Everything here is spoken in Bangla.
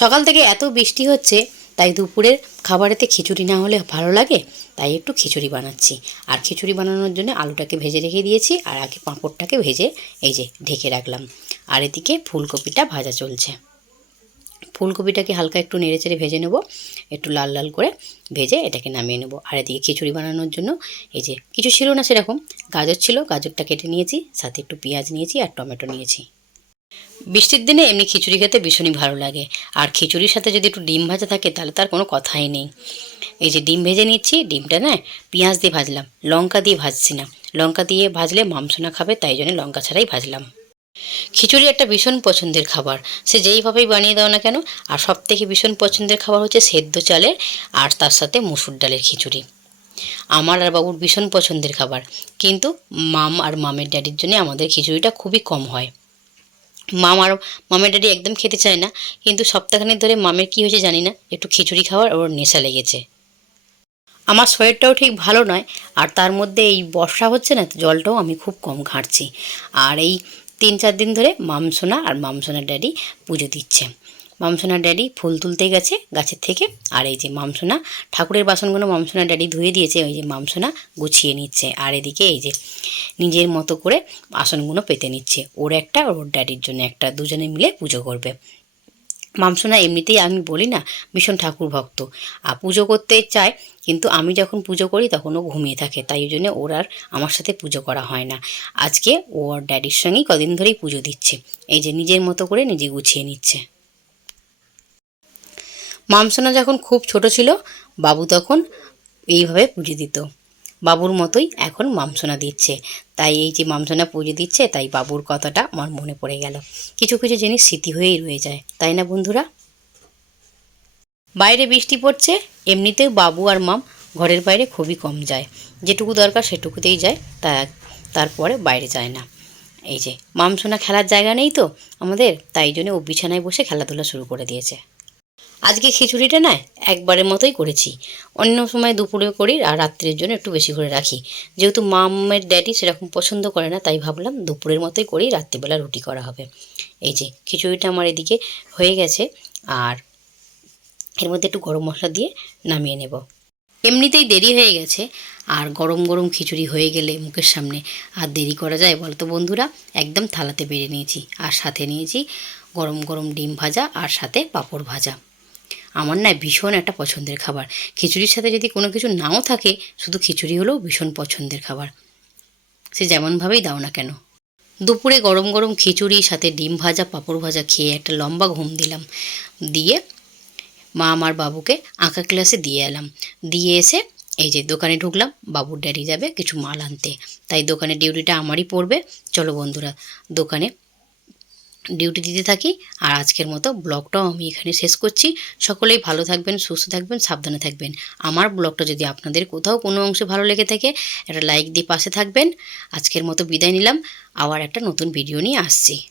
সকাল থেকে এত বৃষ্টি হচ্ছে, তাই দুপুরের খাবারেতে খিচুড়ি না হলে ভালো লাগে, তাই একটু খিচুড়ি বানাচ্ছি। আর খিচুড়ি বানানোর জন্য আলুটাকে ভেজে রেখে দিয়েছি, আর আগে পাঁপড়টাকে ভেজে এই যে ঢেকে রাখলাম। আর এদিকে ফুলকপিটা ভাজা চলছে। ফুলকপিটাকে হালকা একটু নেড়ে চেড়ে ভেজে নেব, একটু লাল লাল করে ভেজে এটাকে নামিয়ে নেব। আর এদিকে খিচুড়ি বানানোর জন্য এই যে কিছু ছিল না সেরকম, গাজর ছিল, গাজরটা কেটে নিয়েছি, সাথে একটু পেঁয়াজ নিয়েছি আর টমেটো নিয়েছি। বৃষ্টির দিনে এমনি খিচুড়ি খেতে ভীষণই ভালো লাগে। আর খিচুড়ির সাথে যদি একটু ডিম ভাজা থাকে, তাহলে তার কোনো কথাই নেই। এই যে ডিম ভেজে নিচ্ছি, ডিমটা না পেঁয়াজ দিয়ে ভাজলাম, লঙ্কা দিয়ে ভাজছি না। লঙ্কা দিয়ে ভাজলে মাংস না খাবে, তাই জন্য লঙ্কা ছাড়াই ভাজলাম। খিচুড়ি একটা ভীষণ পছন্দের খাবার। সে যেইভাবেই বানিয়ে দাও না কেন, আর সব থেকে ভীষণ পছন্দের খাবার হচ্ছে সেদ্ধ চালের আর তার সাথে মুসুর ডালের খিচুড়ি। আমার আর বাবুর ভীষণ পছন্দের খাবার। কিন্তু মাম আর মামের ড্যাডির জন্য আমাদের খিচুড়িটা খুবই কম হয়। মাম আর মামের ড্যাডি একদম খেতে চায় না, কিন্তু সপ্তাহখানেক ধরে মামের কি হয়েছে জানি না, একটু খিচুড়ি খাওয়ার ওর নেশা লেগেছে। আমার শরীরটাও ঠিক ভালো নয়, আর তার মধ্যে এই বর্ষা হচ্ছে না, জলটাও আমি খুব কম ঘাঁটছি। আর এই তিন চার দিন ধরে মামসোনা আর মামসোনার ড্যাডি পুজো দিচ্ছে। মামসোনার ড্যাডি ফুল তুলতে গেছে গাছের থেকে। আর এই যে মামসোনা, ঠাকুরের বাসনগুলো মামসোনার ড্যাডি ধুয়ে দিয়েছে, ওই যে মামসোনা গুছিয়ে নিচ্ছে। আর এদিকে এই যে নিজের মতো করে আসনগুলো পেতে নিচ্ছে। ওর একটা ওর ড্যাডির জন্য একটা, দুজনে মিলে পুজো করবে। মামসোনা এমনিতেই আমি বলি না, ভীষণ ঠাকুর ভক্ত। আর পুজো করতে চায়, কিন্তু আমি যখন পুজো করি তখন ও ঘুমিয়ে থাকে, তাই জন্য ওর আর আমার সাথে পুজো করা হয় না। আজকে ওর ড্যাডির সঙ্গেই কদিন ধরেই পুজো দিচ্ছে। এই যে নিজের মতো করে নিজে গুছিয়ে নিচ্ছে। মামসোনা যখন খুব ছোট ছিল, বাবু তখন এইভাবে পুজো দিত। বাবুর মতোই এখন মামসোনা দিচ্ছে। তাই এই যে মামসোনা পুজো দিচ্ছে, তাই বাবুর কথাটা আমার মনে পড়ে গেল। কিছু কিছু জিনিস স্মৃতি হয়েই রয়ে যায়, তাই না বন্ধুরা? বাইরে বৃষ্টি পড়ছে, এমনিতেও বাবু আর মাম ঘরের বাইরে খুবই কম যায়। যেটুকু দরকার সেটুকুতেই যায়, তা তারপরে বাইরে যায় না। এই যে, মামসোনা খেলার জায়গা নেই তো আমাদের, তাই জন্য ও বিছানায় বসে খেলাধুলা শুরু করে দিয়েছে। আজকে খিচুড়িটা না একবারের মতোই করেছি। অন্য সময় দুপুরে করি আর রাত্রের জন্য একটু বেশি করে রাখি। যেহেতু মামের ড্যাডি সেরকম পছন্দ করে না, তাই ভাবলাম দুপুরের মতোই করেই রাত্রিবেলা রুটি করা হবে। এই যে, খিচুড়িটা আমার এদিকে হয়ে গেছে আর এর মধ্যে একটু গরম মশলা দিয়ে নামিয়ে নেব। এমনিতেই দেরি হয়ে গেছে আর গরম গরম খিচুড়ি হয়ে গেলে মুখের সামনে আর দেরি করা যায় বলতো বন্ধুরা? একদম থালাতে বেড়ে নিয়েছি আর সাথে নিয়েছি গরম গরম ডিম ভাজা আর সাথে পাঁপড় ভাজা। আমার না ভীষণ একটা পছন্দের খাবার। খিচুড়ির সাথে যদি কোনো কিছু নাও থাকে, শুধু খিচুড়ি হলেও ভীষণ পছন্দের খাবার। সে যেমনভাবেই দাও না কেন। দুপুরে গরম গরম খিচুড়ি, সাথে ডিম ভাজা, পাঁপড় ভাজা খেয়ে একটা লম্বা ঘুম দিলাম। দিয়ে মা আমার বাবুকে আঁকা ক্লাসে দিয়ে এলাম। দিয়ে এসে এই যে দোকানে ঢুকলাম, বাবুর ড্যাডি যাবে কিছু মাল আনতে। তাই দোকানে ডিউটিটা আমারই পড়বে। চলো বন্ধুরা, দোকানে ডিউটি দিতে থাকি। আর আজকের মতো ব্লগটাও আমি এখানে শেষ করছি। সকলেই ভালো থাকবেন, সুস্থ থাকবেন, সাবধানে থাকবেন। আমার ব্লগটা যদি আপনাদের কোথাও কোনো অংশে ভালো লেগে থাকে, একটা লাইক দিয়ে পাশে থাকবেন। আজকের মতো বিদায় নিলাম। আবার একটা নতুন ভিডিও নিয়ে আসছি।